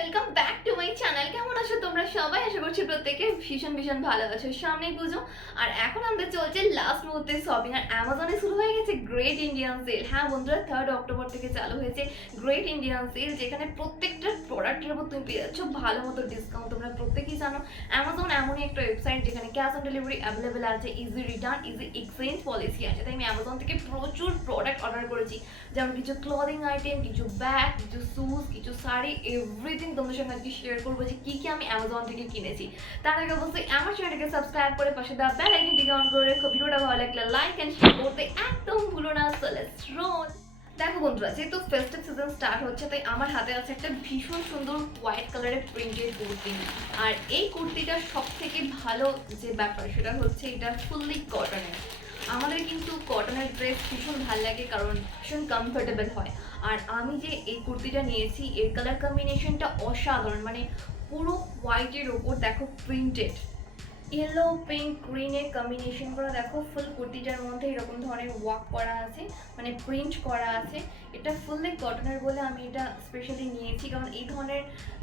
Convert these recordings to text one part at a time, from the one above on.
Welcome back to my channel. কেমন আছো তোমরা সবাই? আশা করছি প্রত্যেকে ভীষণ ভীষণ ভালো আছো। সামনেই পুজো আর এখন আমাদের চলছে লাস্ট মুহূর্তে শপিং। আর অ্যামাজনে শুরু হয়ে গেছে গ্রেট ইন্ডিয়ান সেল। হ্যাঁ বন্ধুরা, 3rd অক্টোবর থেকে চালু হয়েছে গ্রেট ইন্ডিয়ান সেল, যেখানে প্রত্যেকটা প্রোডাক্টের উপর তুমি পেয়ে যাচ্ছ ভালো মতো ডিসকাউন্ট। তোমরা প্রত্যেকেই জানো অ্যামাজন এমনই একটা ওয়েবসাইট যেখানে ক্যাশ অন ডেলিভারি অ্যাভেলেবেল আছে, easy return, easy exchange policy আছে। তাই আমি অ্যামাজন থেকে প্রচুর প্রোডাক্ট অর্ডার করেছি, যেমন কিছু ক্লদিং আইটেম, কিছু ব্যাগ, কিছু শুজ, কিছু শাড়ি, এভরিথিং তোমাদের সঙ্গে আজকে শেয়ার করবো যে কি কি আমি অ্যামাজন থেকে কিনেছি। তার আগে অবশ্যই আমার চ্যানেলটাকে সাবস্ক্রাইব করে পাশে দেওয়া বেল আইকনটিকে অন করে রেখো। ভিডিওটা ভালো লাগলে লাইক এন্ড শেয়ার করতে একদম ভুলো না। So let's role. দেখো বন্ধুরা, যেহেতু ফেস্টিভ সিজন স্টার্ট হচ্ছে তাই আমার হাতে আছে একটা ভীষণ সুন্দর হোয়াইট কালারের প্রিন্টেড কুর্তি। আর এই কুর্তিটার সব থেকে ভালো যে ব্যাপার সেটা হচ্ছে এটা ফুললি কটনের। আমাদের কিন্তু কটনের ড্রেস ভীষণ ভালো লাগে কারণ ভীষণ কমফোর্টেবল হয়। আর আমি যে এই কুর্তিটা নিয়েছি এর কালার কম্বিনেশনটা অসাধারণ, মানে পুরো হোয়াইটের ওপর দেখো প্রিন্টেড ইয়েলো পিঙ্ক গ্রিনের কম্বিনেশন করা। দেখো ফুল কুর্তিটার মধ্যে এরকম ধরনের ওয়ার্ক করা আছে, মানে প্রিন্ট করা আছে। এটা ফুললি কটনের বলে আমি এটা স্পেশালি নিয়েছি, কারণ এই ধরনের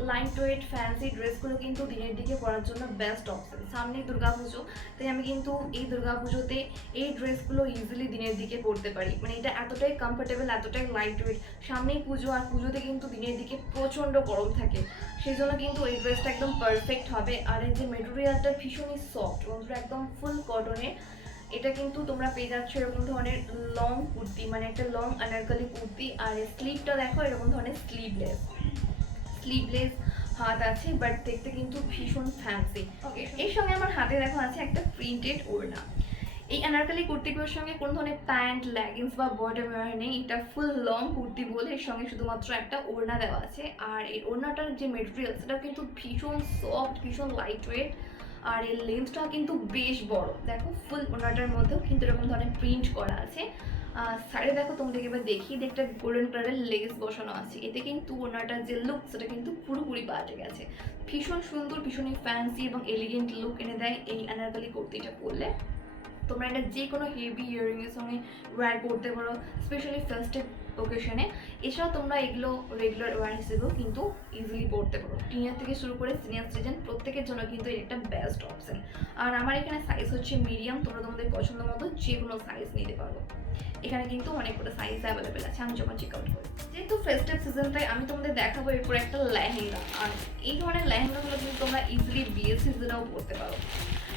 লাইট ওয়েট ফ্যান্সি ড্রেসগুলো কিন্তু দিনের দিকে পরার জন্য বেস্ট অপশন। সামনেই দুর্গাপুজো, তাই আমি কিন্তু এই দুর্গাপুজোতে এই ড্রেসগুলো ইজিলি দিনের দিকে পরতে পারি। মানে এটা এতটাই কমফোর্টেবল, এতটাই লাইট ওয়েট। সামনেই পুজো, আর পুজোতে কিন্তু দিনের দিকে প্রচণ্ড গরম থাকে, সেই জন্য কিন্তু এই ড্রেসটা একদম পারফেক্ট হবে। আর এই যে মেটেরিয়ালটা ভীষণই সফট বন্ধুরা, একদম ফুল কটনের। এটা কিন্তু তোমরা পেয়ে যাচ্ছ এরকম ধরনের লং কুর্তি, মানে একটা লং আনারকলি কুর্তি। আর স্লিভটা দেখো এরকম ধরনের স্লিভলেস স্লিভলেস হাত আছে, বাট দেখতে কিন্তু ভীষণ ফ্যান্সি। ওকে, এর সঙ্গে আমার হাতে দেখো আছে একটা প্রিন্টেড ওড়না। এই অ্যানারকালি কুর্তিগুলোর সঙ্গে কোনো ধরনের প্যান্ট, লেগিংস বা বটম ওয়্যার নেই। এটা ফুল লং কুর্তি বলে এর সঙ্গে শুধুমাত্র একটা ওড়না দেওয়া আছে। আর এই ওড়নাটার যে মেটেরিয়াল সেটা কিন্তু ভীষণ সফট, ভীষণ লাইট ওয়েট। আর এর লেন্থটা কিন্তু বেশ বড়। দেখো ফুল ওড়নাটার মধ্যেও কিন্তু এরকম ধরনের প্রিন্ট করা আছে। সাইডে দেখো তোমাদেরকে এবার দেখি, একটা গোল্ডেন কালারের লেস বসানো আছে। এতে কিন্তু ওড়নাটার যে লুক সেটা কিন্তু পুরোপুরি পাল্টে গেছে। ভীষণ সুন্দর, ভীষণই ফ্যান্সি এবং এলিগেন্ট লুক এনে দেয় এই অ্যানারকালি কুর্তিটা পরলে। তোমরা এটা যে কোনো হেভি ইয়ারিংয়ের সঙ্গে ওয়্যার করতে পারো, স্পেশালি ফেস্টিভ ওকেশনে। এছাড়াও তোমরা এগুলো রেগুলার ওয়্যার হিসেবেও কিন্তু ইজিলি পরতে পারো। টিনের থেকে শুরু করে সিনিয়র সিটিজেন প্রত্যেকের জন্য কিন্তু এটা একটা বেস্ট অপশন। আর আমার এখানে সাইজ হচ্ছে মিডিয়াম, তোমরা তোমাদের পছন্দ মতো যে কোনো সাইজ নিতে পারো। এখানে কিন্তু অনেকগুলো সাইজ অ্যাভেলেবেল আছে আমি যখন চেক আউট করি। যেহেতু ফেস্টিভ সিজন তাই আমি তোমাদের দেখাবো এরপর একটা লেহেঙ্গা। আর এই ধরনের লেহেঙ্গাগুলো কিন্তু তোমরা ইজিলি বিয়ে সিজনেও পরতে পারো।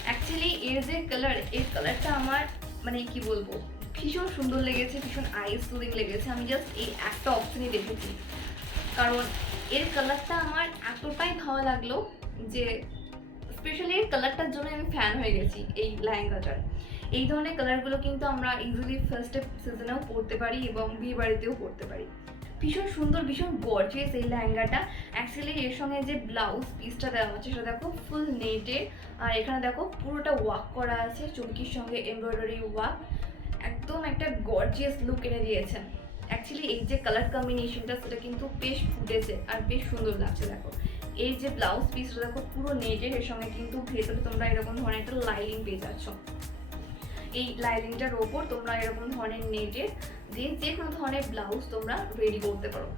অ্যাকচুয়ালি এর যে কালার, এই কালারটা আমার মানে কি বলবো, ভীষণ সুন্দর লেগেছে, ভীষণ আইস সুদিং লেগেছে। আমি জাস্ট এই একটা অপশনই দেখেছি, কারণ এর কালারটা আমার এতটাই ভালো লাগলো যে স্পেশালি এর কালারটার জন্য আমি ফ্যান হয়ে গেছি এই লেহেঙ্গাটার। এই ধরনের কালারগুলো কিন্তু আমরা ইজিলি ফেস্টিভ সিজনেও পরতে পারি এবং বিয়ে বাড়িতেও পরতে পারি। ভীষণ সুন্দর, ভীষণ গর্জিয়াস এই লেহেঙ্গাটা। অ্যাকচুয়ালি এর সঙ্গে যে ব্লাউজ পিসটা দেওয়া আছে সেটা দেখো ফুল নেটের। আর এখানে দেখো পুরোটা ওয়ার্ক করা আছে, চুমকির সঙ্গে এমব্রয়ডারি ওয়ার্ক। একদম একটা গর্জিয়াস লুক এনে দিয়েছেন। অ্যাকচুয়ালি এই যে কালার কম্বিনেশনটা সেটা কিন্তু বেশ ফুটেছে আর বেশ সুন্দর লাগছে। দেখো এই যে ব্লাউজ পিসটা দেখো পুরো নেটের, এর সঙ্গে কিন্তু ভেতরে তোমরা এরকম ধরনের একটা লাইনিং পেয়ে যাচ্ছ। এই লাইনিংটার ওপর তোমরা এরকম ধরনের নেটের যে কোনো ধরনের ব্লাউজ তোমরা রেডি করতে পারো।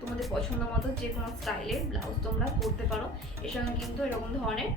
তোমাদের পছন্দ মতো যে কোনো স্টাইলের ব্লাউজ তোমরা করতে পারো। এর সঙ্গে কিন্তু এরকম ধরনের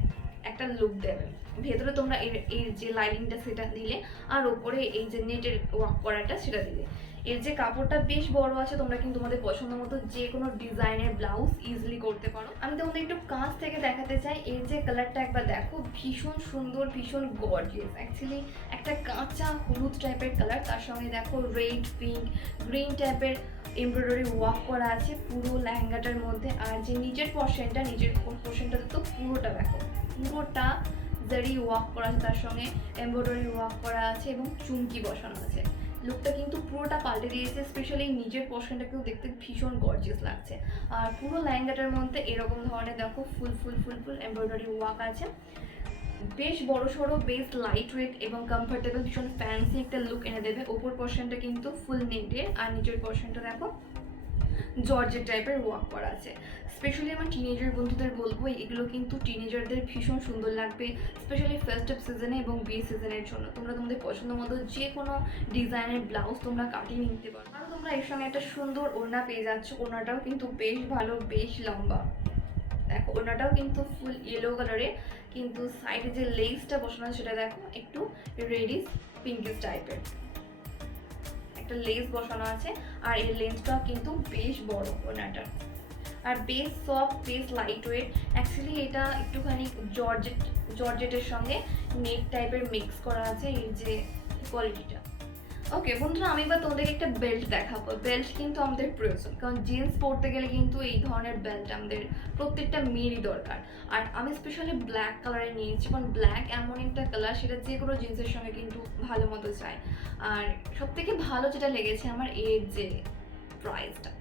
একটা লুক দেবে। ভেতরে তোমরা এর যে লাইনিংটা সেটা দিলে, আর ওপরে এই যে নেটের ওয়ার্ক করাটা সেটা দিলে। এর যে কাপড়টা বেশ বড় আছে, তোমরা কিন্তু তোমাদের পছন্দ মতো যে কোনো ডিজাইনের ব্লাউজ ইজিলি করতে পারো। আমি তোমাদের একটু কাছ থেকে দেখাতে চাই। এর যে কালারটা একবার দেখো, ভীষণ সুন্দর, ভীষণ গর্জিয়াস। অ্যাকচুয়ালি একটা কাঁচা হলুদ টাইপের কালার, তার সঙ্গে দেখো রেড, পিঙ্ক, গ্রিন টাইপের এমব্রয়ডারি ওয়ার্ক করা আছে পুরো লেহেঙ্গাটার মধ্যে। আর যে নিচের পোর্শনটা তো পুরোটা দেখো, পুরোটা জারি ওয়ার্ক করা আছে, তার সঙ্গে এমব্রয়ডারি ওয়ার্ক করা আছে এবং চুমকি বসানো আছে। লুকটা কিন্তু পুরোটা পাল্টে দিয়েছে। স্পেশালি নিচের পোর্শনটাকেও দেখতে ভীষণ গর্জিয়াস লাগছে। আর পুরো লেহেঙ্গাটার মধ্যে এরকম ধরনের দেখো ফুল ফুল ফুল ফুল এমব্রয়ডারি ওয়ার্ক আছে। বেশ বড় সড়ো, বেশ লাইট ওয়েট এবং কমফোর্টেবল, ভীষণ ফ্যান্সি একটা লুক এনে দেবে। ওপর পোর্শনটা কিন্তু ফুল নেটের, আর নিচের পোর্শনটা দেখো জর্জেট টাইপের ওয়ার্ক করা আছে। স্পেশালি আমার টিনেজার বন্ধুদের বলবো এগুলো কিন্তু টিনেজারদের ভীষণ সুন্দর লাগবে, স্পেশালি ফেস্টিভ সিজনে এবং বিয়ে সিজনের জন্য। তোমরা তোমাদের পছন্দ মতো যে কোনো ডিজাইনের ব্লাউজ তোমরা কাটিয়ে নিতে পারো। আর তোমরা এর সঙ্গে একটা সুন্দর ওড়না পেয়ে যাচ্ছ। ওড়নাটাও কিন্তু বেশ ভালো, বেশ লম্বা। দেখো ওনাটাও কিন্তু ফুল ইয়েলো কালারে, কিন্তু সাইডে যে লেসটা বসানো আছে সেটা দেখো একটু রেডিশ পিঙ্কিশ টাইপের একটা লেস বসানো আছে। আর এই লেন্সটাও কিন্তু বেশ বড় ওনাটার, আর বেশ সফট, বেশ লাইট ওয়েট। অ্যাকচুয়ালি এটা একটুখানি জর্জেটের সঙ্গে নেট টাইপের মিক্স করা আছে এই যে কোয়ালিটিটা। ওকে বন্ধুরা, আমি এবার তোমাদেরকে একটা বেল্ট দেখাবো। বেল্ট কিন্তু আমাদের প্রয়োজন, কারণ জিন্স পরতে গেলে কিন্তু এই ধরনের বেল্ট আমাদের প্রত্যেকটা মেয়েরই দরকার। আর আমি স্পেশালি ব্ল্যাক কালারে নিয়েছি, কারণ ব্ল্যাক এমন একটা কালার সেটা যে কোনো জিন্সের সঙ্গে কিন্তু ভালো মতো যায়। আর সবথেকে ভালো যেটা লেগেছে আমার এর যে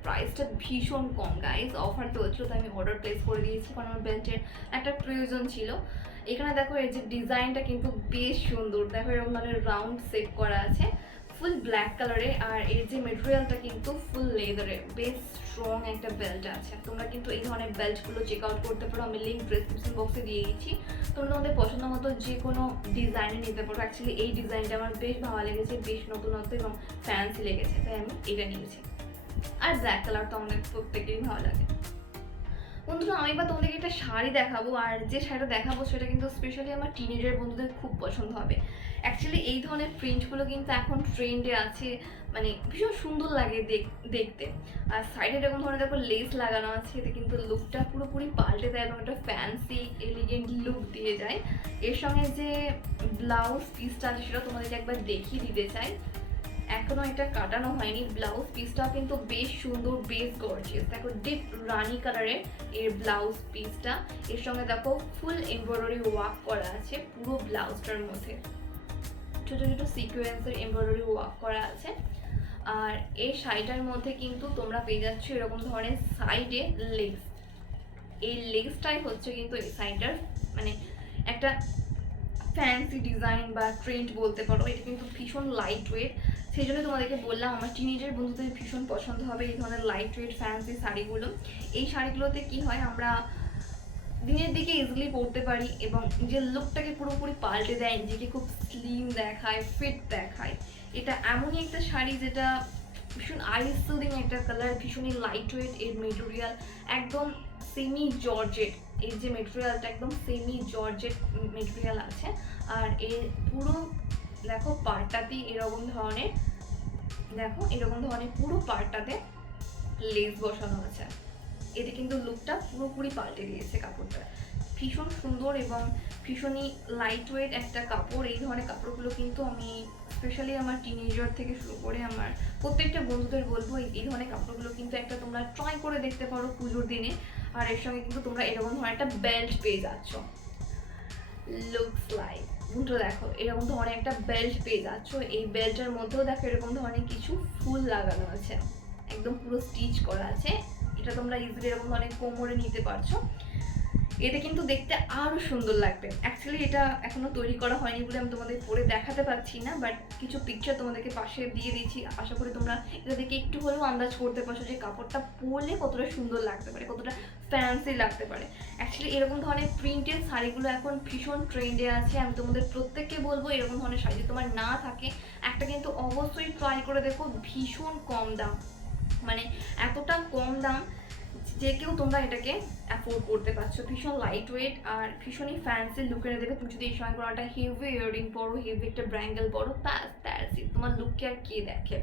প্রাইসটা ভীষণ কম গাইজ, অফার চলছিল তো আমি অর্ডার প্লেস করে দিয়েছি, কারণ আমার বেল্টের একটা প্রয়োজন ছিল। এখানে দেখো এর যে ডিজাইনটা কিন্তু বেশ সুন্দর, দেখো এরকম ধরনের রাউন্ড সেট করা আছে ফুল ব্ল্যাক কালারে। আর এর যে মেটেরিয়ালটা কিন্তু ফুল লেদারে, বেশ স্ট্রং একটা বেল্ট আছে। তোমরা কিন্তু এই ধরনের বেল্টগুলো চেক আউট করতে পারো, আমি লিঙ্ক ডেসক্রিপশন বক্সে দিয়ে দিচ্ছি। তোমরা তোমাদের পছন্দ মতো যে কোনো ডিজাইনে নিতে পারো। অ্যাকচুয়ালি এই ডিজাইনটা আমার বেশ ভালো লেগেছে, বেশ নতুনত্ব এবং ফ্যান্সি লেগেছে, তাই আমি এটা নিয়েছি। আর ব্ল্যাক কালার তো আমাদের প্রত্যেকেরই ভালো লাগে। বন্ধুরা, আমি বা তোমাদেরকে একটা শাড়ি দেখাবো, আর যে শাড়িটা দেখাবো সেটা কিন্তু স্পেশালি আমার টিনেজার বন্ধুদের খুব পছন্দ হবে। অ্যাকচুয়ালি এই ধরনের প্রিন্টগুলো কিন্তু এখন ট্রেন্ডে আছে, মানে ভীষণ সুন্দর লাগে দেখতে। আর সাইডে এরকম ধরনের দেখো লেস লাগানো আছে, এতে কিন্তু লুকটা পুরোপুরি পাল্টে দেয় এবং একটা ফ্যান্সি এলিগেন্ট লুক দিয়ে যায়। এর সঙ্গে যে ব্লাউজ পিসটা আছে সেটা তোমাদেরকে একবার দেখিয়ে দিতে চাই। এখনো এটা কাটানো হয়নি, ব্লাউজ পিসটাও কিন্তু বেশ সুন্দর, বেশ গর্জিয়াস। দেখো ডিপ রানি কালারের এর ব্লাউজ পিসটা, এর সঙ্গে দেখো ফুল এমব্রয়ডারি ওয়ার্ক করা আছে পুরো ব্লাউজটার মধ্যে, ছোট ছোট সিকোয়েন্সের এমব্রয়ডারি ওয়ার্ক করা আছে। আর এই শাড়িটার মধ্যে কিন্তু তোমরা পেয়ে যাচ্ছ এরকম ধরনের সাইডে লেস। এই লেসটাই হচ্ছে কিন্তু এই শাড়িটার মানে একটা ফ্যান্সি ডিজাইন বা ট্রেন্ড বলতে পারো। এটা কিন্তু ভীষণ লাইট ওয়েট, সেই জন্য তোমাদেরকে বললাম আমার টিনেজার বন্ধুদের ভীষণ পছন্দ হবে এই ধরনের লাইট ওয়েট ফ্যান্সি শাড়িগুলো। এই শাড়িগুলোতে কি হয়, আমরা দিনের দিকে ইজিলি পরতে পারি এবং নিজের লুকটাকে পুরোপুরি পাল্টে দেয়, নিজেকে খুব স্লিম দেখায়, ফিট দেখায়। এটা এমনই একটা শাড়ি যেটা ভীষণ আই সুদিং একটা কালার, ভীষণই লাইট ওয়েট। এর মেটেরিয়াল একদম সেমি জর্জেট, এর যে মেটেরিয়ালটা একদম সেমি জর্জেট মেটেরিয়াল আছে। আর এর পুরো দেখো পার্টটাতেই এরকম ধরনের, দেখো এরকম ধরনের পুরো পার্টটাতে লেস বসানো আছে। এতে কিন্তু লুকটা পুরোপুরি পাল্টে দিয়েছে কাপড়টা, ভীষণ সুন্দর এবং ভীষণই লাইট ওয়েট একটা কাপড়। এই ধরনের কাপড়গুলো কিন্তু আমি স্পেশালি আমার টিনেজার থেকে শুরু করে আমার প্রত্যেকটা বন্ধুদের বলবো এই ধরনের কাপড়গুলো কিন্তু একটা তোমরা ট্রাই করে দেখতে পারো পুজোর দিনে। আর এর সঙ্গে কিন্তু তোমরা এরকম ধরনের একটা বেল্ট পেয়ে যাচ্ছ, লুকস লাইক বন্ধুরা দেখো এরকম ধরনের একটা বেল্ট পেয়ে যাচ্ছ। এই বেল্টের মধ্যেও দেখো এরকম ধরনের কিছু ফুল লাগানো আছে, একদম পুরো স্টিচ করা আছে। এটা তোমরা ইজিলি এরকম ধরনের কোমরে নিতে পারছো, এতে কিন্তু দেখতে আরো সুন্দর লাগবে। অ্যাকচুয়ালি এটা এখনো তৈরি করা হয়নি বলে আমি তোমাদের পরে দেখাতে পারছি না, বাট কিছু পিকচার তোমাদেরকে পাশে দিয়ে দিচ্ছি। আশা করি তোমরা এটা দেখে একটু হলেও আন্দাজ করতে পারছো যে কাপড়টা পরলে কতটা সুন্দর লাগতে পারে, কতটা ফ্যান্সি লাগতে পারে। অ্যাকচুয়ালি এরকম ধরনের প্রিন্টেড শাড়িগুলো এখন ভীষণ ট্রেন্ডে আছে। আমি তোমাদের প্রত্যেককে বলবো এরকম ধরনের শাড়ি যদি তোমার না থাকে একটা কিন্তু অবশ্যই ট্রাই করে দেখো। ভীষণ কম দাম, মানে এতটা কম দাম যে কেউ তোমরা এটাকে অ্যাফোর্ড করতে পারছো। ভীষণ লাইট ওয়েট আর ভীষণই ফ্যান্সি লুক এনে দেবে। তুমি যদি এই সময় কোনো একটা হেভি ইয়াররিং পরো, হেভি একটা ব্র্যাঙ্গেল পরো, দ্যাটস ইট, তোমার লুককে আর কে দেখে।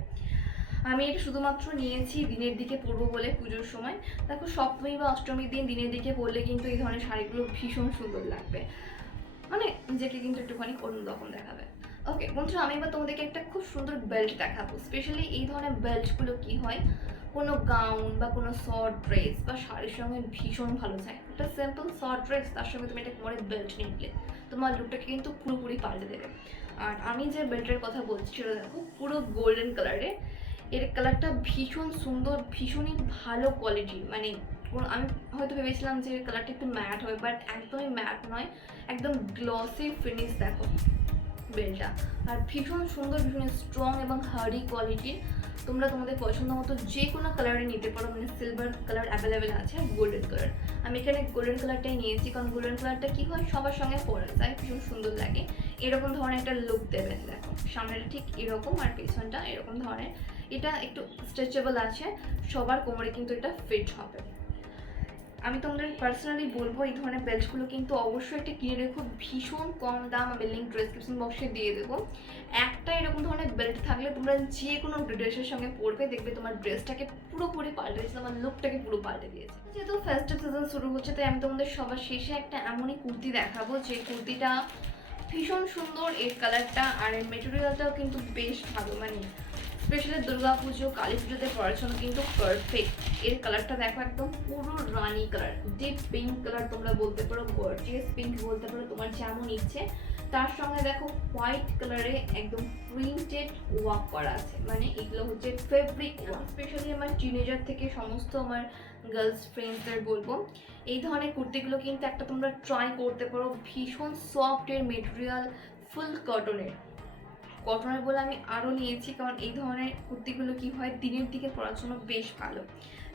আমি এটা শুধুমাত্র নিয়েছি দিনের দিকে পরবো বলে পুজোর সময়। দেখো সপ্তমী বা অষ্টমীর দিন দিনের দিকে পরলে কিন্তু এই ধরনের শাড়িগুলো ভীষণ সুন্দর লাগবে, মানে নিজেকে কিন্তু একটুখানি অন্যরকম দেখাবে। ওকে বন্ধুরা, আমি এবার তোমাদেরকে একটা খুব সুন্দর বেল্ট দেখাবো। স্পেশালি এই ধরনের বেল্টগুলো কি হয়, কোনো গাউন বা কোনো শর্ট ড্রেস বা শাড়ির সঙ্গে ভীষণ ভালো যায়। একটা সিম্পল শর্ট ড্রেস তার সঙ্গে তুমি একটা কোমরের বেল্ট নিলে তোমার লুকটাকে কিন্তু পুরোপুরি পাল্টে দেবে। আর আমি যে বেল্টের কথা বলছি সেটা দেখো পুরো গোল্ডেন কালারে, এর কালারটা ভীষণ সুন্দর, ভীষণই ভালো কোয়ালিটি। মানে আমি হয়তো ভেবেছিলাম যে কালারটা একটু ম্যাট হবে, বাট একদমই ম্যাট নয়, একদম গ্লসি ফিনিশ দেখো বেলটা। আর ভীষণ সুন্দর, ভীষণ স্ট্রং এবং হার্ডি কোয়ালিটির। তোমরা তোমাদের পছন্দ মতো যে কোনো কালারে নিতে পারো, মানে সিলভার কালার অ্যাভেলেবেল আছে আর গোল্ডেন কালার। আমি এখানে গোল্ডেন কালারটাই নিয়েছি, কারণ গোল্ডেন কালারটা কী হয় সবার সঙ্গে পরা যায়, ভীষণ সুন্দর লাগে। এরকম ধরনের একটা লুক দেবেন, দেখো সামনেটা ঠিক এরকম আর পেছনটা এরকম ধরনের। এটা একটু স্ট্রেচেবল আছে, সবার কোমরে কিন্তু এটা ফিট হবে। আমি তোমাদের পার্সোনালি বলবো এই ধরনের বেল্টগুলো কিন্তু অবশ্যই একটা কিনে রেখো, ভীষণ কম দাম। আমি লিঙ্ক ডেসক্রিপশন বক্সে দিয়ে দেবো। একটা এরকম ধরনের বেল্ট থাকলে তোমরা যে কোনো ড্রেসের সঙ্গে পরবে, দেখবে তোমার ড্রেসটাকে পুরোপুরি পাল্টে দিয়েছে, তোমার লুকটাকে পুরো পাল্টে দিয়েছে। যেহেতু ফেস্টিভ সিজন শুরু হচ্ছে, তাই আমি তোমাদের সবার শেষে একটা এমনই কুর্তি দেখাবো যে কুর্তিটা ভীষণ সুন্দর, এর কালারটা আর এর মেটেরিয়ালটাও কিন্তু বেশ ভালো, মানে স্পেশালি দুর্গা পুজো, কালী পুজোতে পরার জন্য কিন্তু পারফেক্ট। এর কালারটা দেখো, একদম পুরো রানি কালার, ডিপ পিঙ্ক কালার তোমরা বলতে পারো, গর্জিয়াস পিঙ্ক বলতে পারো, তোমার যেমন ইচ্ছে। তার সঙ্গে দেখো হোয়াইট কালারে একদম প্রিন্টেড ওয়ার্ক করা আছে, মানে এগুলো হচ্ছে ফেব্রিক ওয়ার্ক। স্পেশালি আমার টিনেজার থেকে সমস্ত আমার গার্লস ফ্রেন্ডসদের বলবো এই ধরনের কুর্তিগুলো কিন্তু একটা তোমরা ট্রাই করতে পারো। ভীষণ সফট এর মেটেরিয়াল, ফুল কটনের বলে আমি আরও নিয়েছি, কারণ এই ধরনের কুর্তিগুলো কি হয় দিনের দিকে পরার জন্য বেশ ভালো।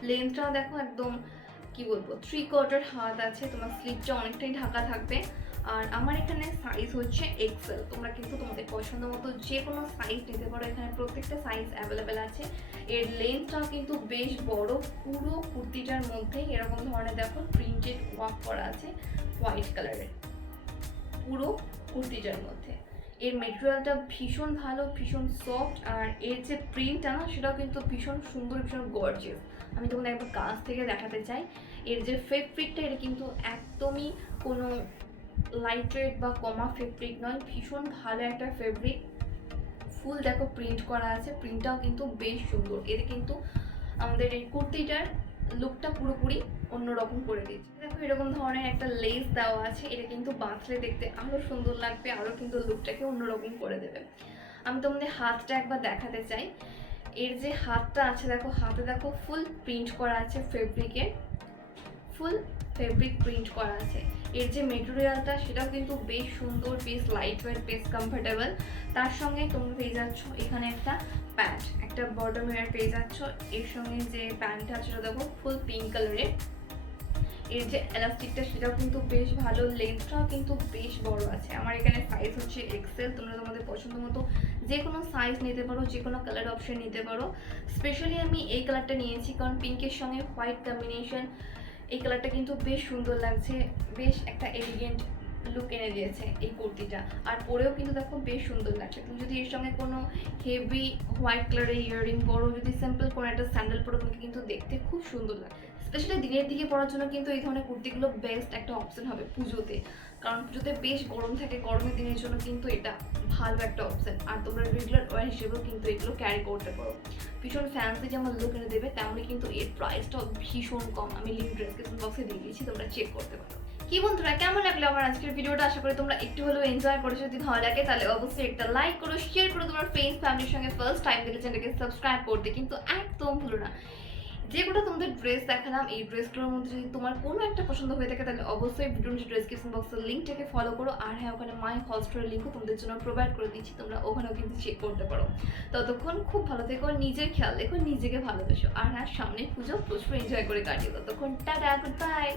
লেন্থটাও দেখো একদম কি বলবো 3/4 হাত আছে, তোমার স্লিপটা অনেকটাই ঢাকা থাকবে। আর আমার এখানে সাইজ হচ্ছে এক্সেল, তোমরা কিন্তু তোমাদের পছন্দ মতো যে কোনো সাইজ নিতে পারো, এখানে প্রত্যেকটা সাইজ অ্যাভেলেবেল আছে। এর লেন্থটাও কিন্তু বেশ বড়, পুরো কুর্তিটার মধ্যে এরকম ধরনের দেখো প্রিন্টেড ওয়ার্ক করা আছে হোয়াইট কালারের পুরো কুর্তিটার মধ্যে। এর মেটেরিয়ালটা ভীষণ ভালো, ভীষণ সফট, আর এর যে প্রিন্টটা না সেটাও কিন্তু ভীষণ সুন্দর, ভীষণ গর্জিয়াস। আমি তোমাদের একবার কাছ থেকে দেখাতে চাই। এর যে ফেব্রিকটা, এটা কিন্তু একদমই কোনো লাইট ওয়েট বা কমা ফেব্রিক নয়, ভীষণ ভালো একটা ফেব্রিক। ফুল দেখো প্রিন্ট করা আছে, প্রিন্টটাও কিন্তু বেশ সুন্দর। এর কিন্তু আমাদের এই কুর্তিটার লুকটা পুরোপুরি অন্যরকম করে দিচ্ছে। দেখো এরকম ধরনের একটা লেস দেওয়া আছে, এটা কিন্তু বাঁধলে দেখতে আরও সুন্দর লাগবে, আরও কিন্তু লুকটাকে অন্যরকম করে দেবে। আমি তোমাদের হাতটা একবার দেখাতে চাই। এর যে হাতটা আছে দেখো, হাতে দেখো ফুল প্রিন্ট করা আছে ফেব্রিকের, ফুল ফেব্রিক প্রিন্ট করা আছে। এর যে মেটেরিয়ালটা সেটাও কিন্তু বেশ সুন্দর, বেশ লাইট ওয়েট, বেশ কমফোর্টেবল। তার সঙ্গে তোমরা পেয়ে যাচ্ছ এখানে একটা প্যান্ট, একটা বটম ওয়্যার পেয়ে যাচ্ছ। এর সঙ্গে যে প্যান্টটা আছে সেটা দেখো ফুল পিঙ্ক কালারের। এর যে এলাস্টিকটা সেটাও কিন্তু বেশ ভালো, লেন্থটাও কিন্তু বেশ বড় আছে। আমার এখানে সাইজ হচ্ছে এক্সেল, তোমরা তোমাদের পছন্দ মতো যে কোনো সাইজ নিতে পারো, যে কোনো কালার অপশন নিতে পারো। স্পেশালি আমি এই কালারটা নিয়েছি কারণ পিঙ্কের সঙ্গে হোয়াইট কম্বিনেশন, এই কালারটা কিন্তু বেশ সুন্দর লাগছে, বেশ একটা এলিগেন্ট লুক এনে দিয়েছে এই কুর্তিটা। আর পরেও কিন্তু দেখো বেশ সুন্দর লাগছে। তুমি যদি এর সঙ্গে কোনো হেভি হোয়াইট কালারের ইয়াররিং পরো, যদি সিম্পল কোনো একটা স্যান্ডেল পরো, তোমাকে কিন্তু দেখতে খুব সুন্দর লাগে। স্পেশালি দিনের দিকে পরার জন্য কিন্তু এই ধরনের কুর্তিগুলো বেস্ট একটা অপশন হবে পুজোতে, কারণ পুজোতে বেশ গরম থাকে, গরমের দিনের জন্য কিন্তু এটা ভালো একটা অপশন। আর তোমরা রেগুলার ওয়্যার হিসেবেও কিন্তু এগুলো ক্যারি করতে পারো। ভীষণ ফ্যান্সি যেমন লুক এনে দেবে, তেমনই কিন্তু এর প্রাইসটাও ভীষণ কম। আমি লিঙ্ক ডেসক্রিপশন বক্সে দিয়ে দিয়েছি, তোমরা চেক করতে পারো। কি বন্ধুরা, কেমন লাগলো আমার আজকের ভিডিওটা? আশা করি তোমরা একটু হলেও এনজয় করেছো। যদি ভালো লাগে তাহলে অবশ্যই একটা লাইক করো, শেয়ার করো তোমার ফ্রেন্ডস ফ্যামিলির সঙ্গে। ফার্স্ট টাইম দেখলে চ্যানেলকে সাবস্ক্রাইব করতে কিন্তু একদম ভুলো না। যেগুলো তোমাদের ড্রেস দেখালাম, এই ড্রেসগুলোর মধ্যে যদি তোমার কোনো একটা পছন্দ হয়ে থাকে তাহলে অবশ্যই ভিডিওর ডেসক্রিপশন বক্সের লিঙ্কটাকে ফলো করো। আর হ্যাঁ, ওখানে মাই হল স্টোরের লিঙ্কও তোমাদের জন্য প্রোভাইড করে দিচ্ছি, তোমরা ওখানেও কিন্তু চেক করতে পারো। ততক্ষণ খুব ভালো থেকো, নিজের খেয়াল রেখো, নিজেকে ভালোবেসো। আর হ্যাঁ, সামনে পুজো প্রচুর এনজয় করে কাটিয়ে। ততক্ষণ টাটা, গুড বাই।